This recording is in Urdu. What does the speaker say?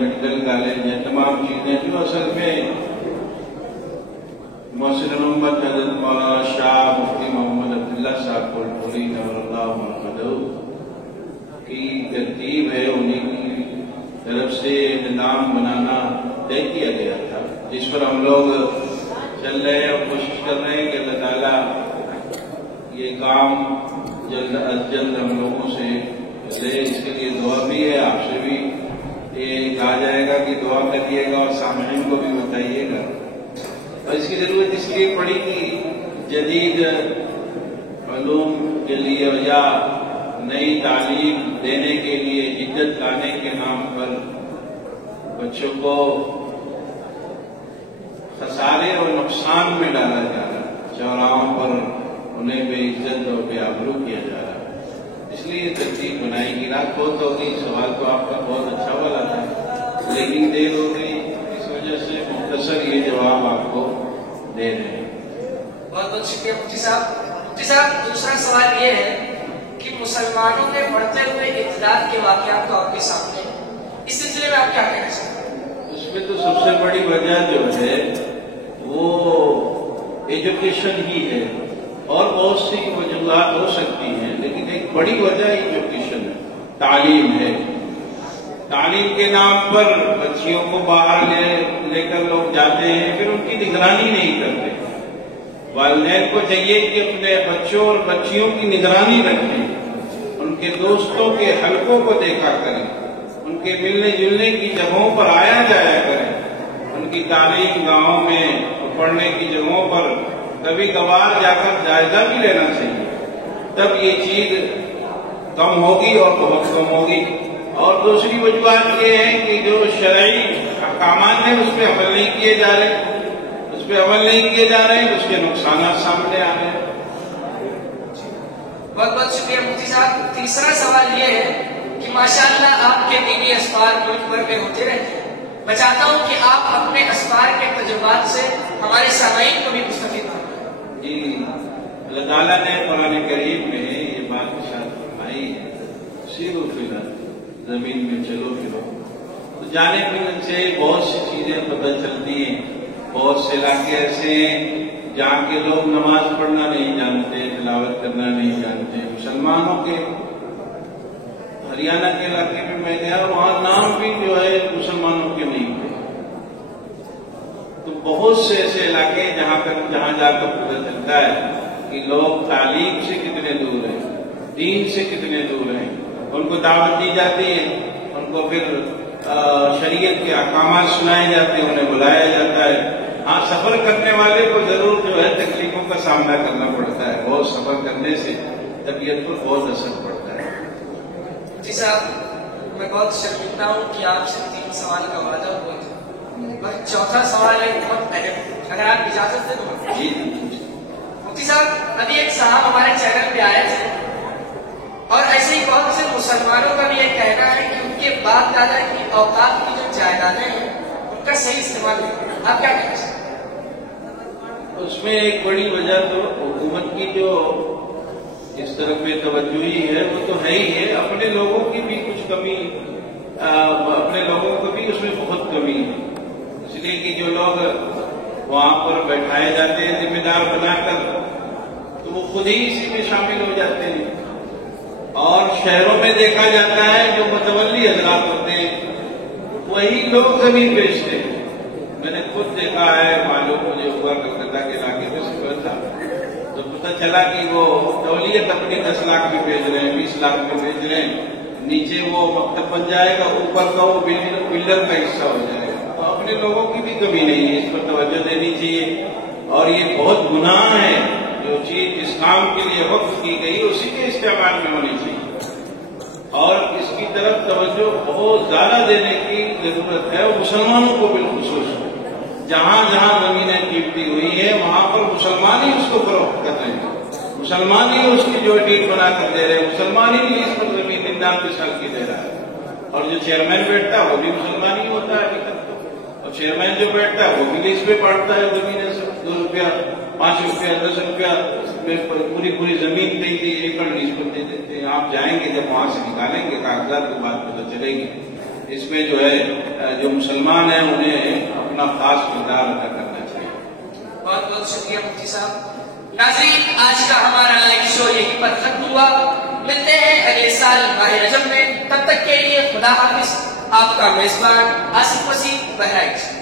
میڈیکل کالج ہیں، تمام چیزیں جو اصل میں محسن محمد حضرت مولانا شاہ مفتی محمد عبداللہ صاحب پھولپوری نور اللہ مرقدہ کی ترتیب ہے، انہیں کی طرف سے نظام بنانا طے کیا گیا تھا، جس پر ہم لوگ چل رہے ہیں اور کوشش کر رہے ہیں کہ اللہ تعالیٰ یہ کام جلد از جلد ہم لوگوں سے لے۔ اس کے لیے دعا بھی ہے، آپ سے بھی یہ کہا جائے گا کہ دعا کریے گا اور سامعین کو بھی بتائیے گا۔ اور اس کی ضرورت اس لیے پڑی کہ جدید علوم کے لیے یا نئی تعلیم دینے کے لیے جدت لانے کے نام پر بچوں کو خسارے اور نقصان میں ڈالا جا رہا ہے، چوراہوں پر انہیں بے عزت اور بے آبرو کیا جا رہا ہے، اس لیے یہ ترتیب بنائی گی۔ رات بہت ہو گئی، سوال تو آپ کا بہت اچھا والا تھا لیکن دیر ہو گئی، اس وجہ سے مختصر یہ جواب آپ کو دے رہے ہیں۔ بہت بہت شکریہ مفتی صاحب۔ مفتی صاحب، دوسرا سوال یہ ہے کہ مسلمانوں میں بڑھتے ہوئے اختلاط کے واقعات تو آپ کے سامنے، اس سلسلے میں آپ کیا کہنا چاہتے ہیں؟ اس میں تو سب سے بڑی وجہ جو ہے وہ ایجوکیشن ہی ہے، اور بہت سی وجوہات ہو سکتی ہیں، لیکن ایک بڑی وجہ ایجوکیشن ہے، تعلیم ہے۔ تعلیم کے نام پر بچیوں کو باہر لے کر لوگ جاتے ہیں، پھر ان کی نگرانی نہیں کرتے۔ والدین کو چاہیے کہ اپنے بچوں اور بچیوں کی نگرانی رکھیں، ان کے دوستوں کے حلقوں کو دیکھا کریں، ان کے ملنے جلنے کی جگہوں پر آیا جایا کریں، ان کی تعلیم گاہوں میں پڑھنے کی جگہوں پر کبھی کبھار جا کر جائزہ بھی لینا چاہیے، تب یہ چیز کم ہوگی اور بہت کم ہوگی۔ اور دوسری وجوہات یہ ہے کہ جو شرعی احکامات ہیں اس پہ عمل نہیں کیے جا رہے، اس کے نقصانات سامنے آ رہے ہیں۔ بہت بہت شکریہ مفتی صاحب۔ تیسرا سوال یہ ہے کہ ماشاءاللہ آپ کے دینی اسفار ملک بھر میں ہوتے رہتے ہیں، میں چاہتا ہوں کہ آپ اپنے اسفار کے تجربات سے ہمارے سامعین کو بھی مستفید بنائیں۔ جی، اللہ تعالیٰ نے قرآن کریم میں یہ بات ارشاد فرمائی ہے، سیرو فی الارض، زمین میں چلو پھرو، تو جانے پھرنے سے بہت سی چیزیں پتہ چلتی ہیں۔ بہت سے علاقے ایسے ہیں جہاں کے لوگ نماز پڑھنا نہیں جانتے، تلاوت کرنا نہیں جانتے۔ مسلمانوں کے ہریانہ کے علاقے میں میں گیا، وہاں نام بھی جو ہے مسلمانوں کے نہیں تھے۔ تو بہت سے ایسے علاقے جہاں جا کر پتہ چلتا ہے کہ لوگ تعلیم سے کتنے دور ہیں، دین سے کتنے دور ہیں۔ ان کو دعوت دی جاتی ہے، ان کو پھر شریعت کے احکامات سنائے جاتے ہیں، انہیں بلایا جاتا ہے۔ ہاں، سفر کرنے والے کو ضرور جو ہے تکلیفوں کا سامنا کرنا پڑتا ہے، بہت سفر کرنے سے طبیعت پر بہت اثر پڑتا ہے۔ جی صاحب، میں بہت شرمندہ ہوں کہ آپ سے 3 سوال کا وعدہ ہوا تھا، بس چوتھا سوال ہے بہت اہم، اگر آپ اجازت دیں تو۔ جی مفتی صاحب، ابھی ایک صاحب ہمارے چینل پہ آئے تھے اور ایسے ہی بہت سے مسلمانوں کا بھی یہ کہنا ہے کہ ان کے باپ دادا کی اوقات کی جو جائیدادیں ہیں ان کا صحیح استعمال نہیں کرتے، آپ کیا کہنا چاہتے ہیں؟ اس میں ایک بڑی وجہ تو حکومت کی جو اس طرف میں توجہی ہے وہ تو ہے ہی ہے، اپنے لوگوں کی بھی کچھ کمی، اپنے لوگوں کو بھی اس میں بہت کمی ہے، اس لیے کہ جو لوگ وہاں پر بیٹھائے جاتے ہیں ذمہ دار بنا کر، تو وہ خود ہی اسی میں شامل ہو جاتے ہیں۔ اور شہروں میں دیکھا جاتا ہے جو متولی حضرات ہوتے ہیں وہی لوگ زمین بیچتے ہیں۔ میں نے خود دیکھا ہے، معلوم مجھے ہوا کلکتہ کے علاقے میں سفر تھا تو پتہ چلا کہ وہ تولیت اپنی 10 لاکھ میں بیچ رہے ہیں، 20 لاکھ میں بیچ رہے ہیں، نیچے وہ مکتب بن جائے گا، اوپر کا وہ بلڈر کا حصہ ہو جائے گا۔ تو اپنے لوگوں کی بھی کمی نہیں ہے، اس پر توجہ دینی چاہیے، اور یہ بہت گناہ ہے۔ جو چیز اسلام کے لیے وقف کی گئی اسی کے استعمال میں ہونی چاہیے، اور اس کی طرف توجہ بہت زیادہ دینے کی ضرورت ہے، اور مسلمانوں کو بالخصوص جہاں جہاں زمینیں قیمتی ہوئی ہیں وہاں پر مسلمان ہی اس کو فروخت کر رہے ہیں، مسلمان ہی اس کی جو ڈیل بنا کر دے رہے ہیں، مسلمان ہی اس پر زمین 99 سال کی دے رہا ہے، اور جو چیئرمین بیٹھتا ہے وہ بھی مسلمان ہی ہوتا ہے ابھی تک تو، اور چیئرمین جو بیٹھتا ہے وہ بھی لیز پہ پڑتا ہے زمینیں سے 2 روپیہ 5 روپیہ 10 روپیہ پوری زمین پہ ایکڑ لیز پر دے دیتے ہیں۔ آپ جائیں گے جب وہاں سے نکالیں گے کاغذات کے بعد پتہ چلے گی اس میں جو ہے جو مسلمان ہیں انہیں اپنا خاص کردار ادا کرنا چاہیے. بہت بہت شکریہ مفتی صاحب. ناظرین آج کا ہمارا لائیو شو یہیں پر ختم ہوا. ملتے ہیں اگلے سال ماہ رجب میں. تب تک کے لیے خدا حافظ. آپ کا میزبان آصف مسیح بہرائچ.